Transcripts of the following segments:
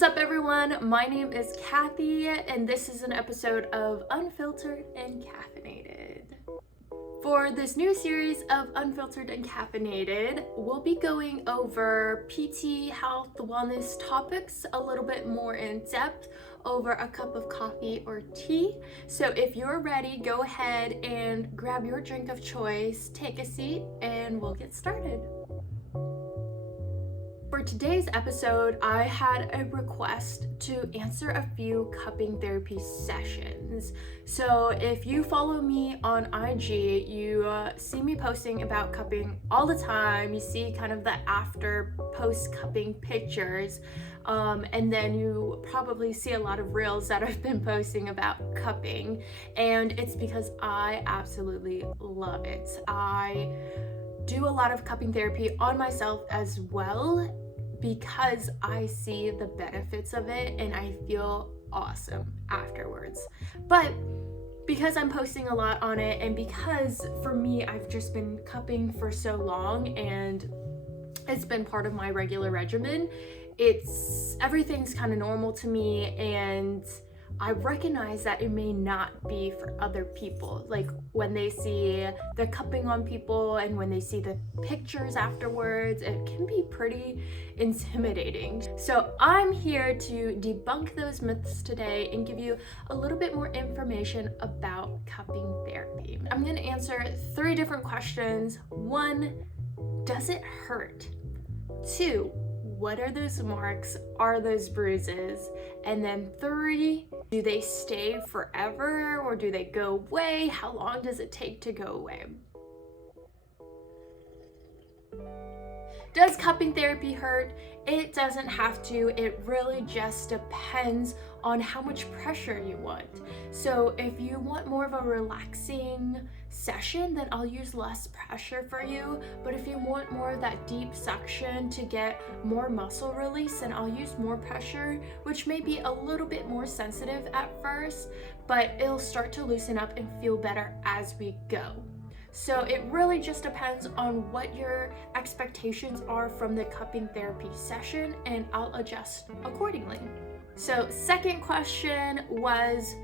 What's up, everyone? My name is Kathy, and this is an episode of Unfiltered and Caffeinated. For this new series of Unfiltered and Caffeinated, we'll be going over PT, health, wellness topics a little bit more in depth over a cup of coffee or tea. So if you're ready, go ahead and grab your drink of choice, take a seat, and we'll get started. For today's episode, I had a request to answer a few cupping therapy sessions. So if you follow me on IG, you see me posting about cupping all the time. You see kind of the after post cupping pictures. And then you probably see a lot of reels that I've been posting about cupping. And it's because I absolutely love it. I do a lot of cupping therapy on myself as well because I see the benefits of it and I feel awesome afterwards. But because I'm posting a lot on it, and because for me I've just been cupping for so long and it's been part of my regular regimen, everything's kind of normal to me, and I recognize that it may not be for other people. Like when they see the cupping on people and when they see the pictures afterwards, it can be pretty intimidating. So I'm here to debunk those myths today and give you a little bit more information about cupping therapy. I'm gonna answer 3 different questions. 1, does it hurt? 2, what are those marks? Are those bruises? And then 3, do they stay forever or do they go away? How long does it take to go away? Does cupping therapy hurt? It doesn't have to. It really just depends on how much pressure you want. So if you want more of a relaxing session, then I'll use less pressure for you. But if you want more of that deep suction to get more muscle release, then I'll use more pressure, which may be a little bit more sensitive at first, but it'll start to loosen up and feel better as we go. So it really just depends on what your expectations are from the cupping therapy session, and I'll adjust accordingly. So second question was,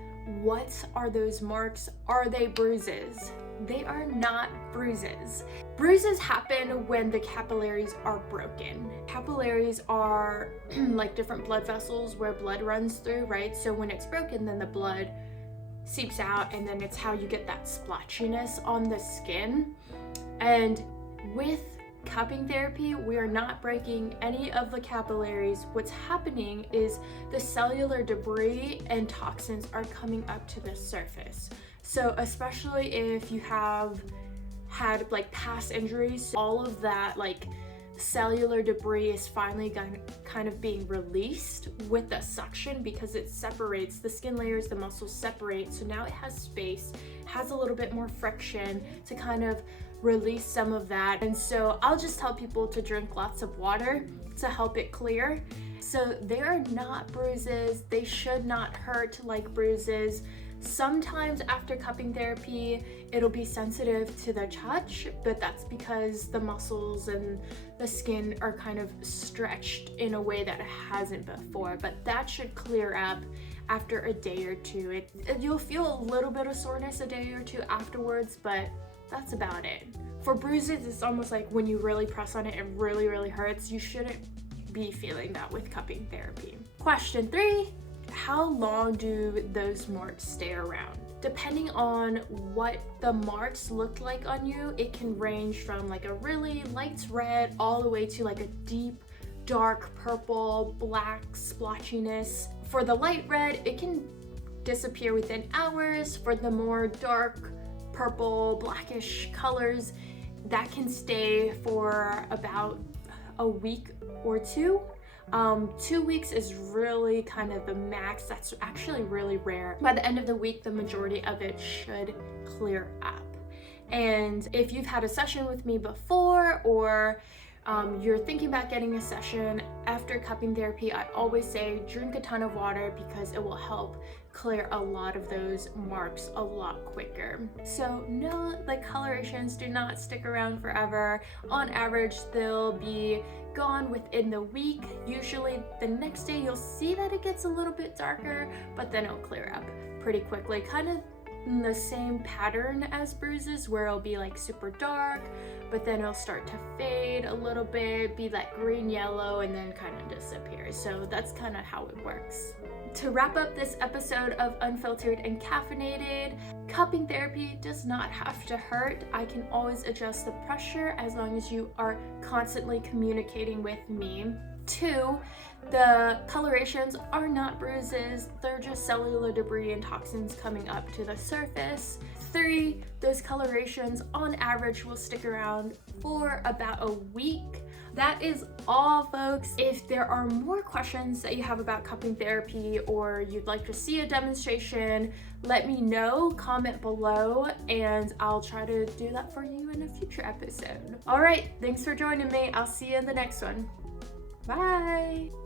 what are those marks? Are they bruises? They are not bruises. Bruises happen when the capillaries are broken. Capillaries are like different blood vessels where blood runs through, right? So when it's broken, then the blood seeps out, and then it's how you get that splotchiness on the skin. And with cupping therapy, we are not breaking any of the capillaries. What's happening is the cellular debris and toxins are coming up to the surface. So especially if you have had like past injuries, all of that like cellular debris is finally kind of being released with the suction, because it separates the skin layers, the muscles separate, so now it has space, has a little bit more friction to kind of release some of that. And so I'll just tell people to drink lots of water to help it clear. So they are not bruises. They should not hurt like bruises. Sometimes after cupping therapy, it'll be sensitive to the touch, but that's because the muscles and the skin are kind of stretched in a way that it hasn't before. But that should clear up after a day or 2. You'll feel a little bit of soreness a day or 2 afterwards, but that's about it. For bruises, it's almost like when you really press on it, it really, really hurts. You shouldn't be feeling that with cupping therapy. Question 3. How long do those marks stay around? Depending on what the marks look like on you, it can range from like a really light red all the way to like a deep, dark purple, black splotchiness. For the light red, it can disappear within hours. For the more dark purple, blackish colors, that can stay for about a week or 2. 2 weeks is really kind of the max. That's actually really rare. By the end of the week, the majority of it should clear up. And if you've had a session with me before, or you're thinking about getting a session after cupping therapy, I always say drink a ton of water because it will help clear a lot of those marks a lot quicker. So no, the colorations do not stick around forever. On average, they'll be gone within the week. Usually the next day you'll see that it gets a little bit darker, but then it'll clear up pretty quickly, kind of in the same pattern as bruises, where it'll be like super dark, but then it'll start to fade a little bit, be that green yellow, and then kind of disappear. So that's kind of how it works. To wrap up this episode of Unfiltered and Caffeinated, cupping therapy does not have to hurt. I can always adjust the pressure as long as you are constantly communicating with me. 2, the colorations are not bruises, they're just cellular debris and toxins coming up to the surface. 3, those colorations on average will stick around for about a week. That is all, folks. If there are more questions that you have about cupping therapy or you'd like to see a demonstration, let me know, comment below, and I'll try to do that for you in a future episode. All right, thanks for joining me. I'll see you in the next one. Bye.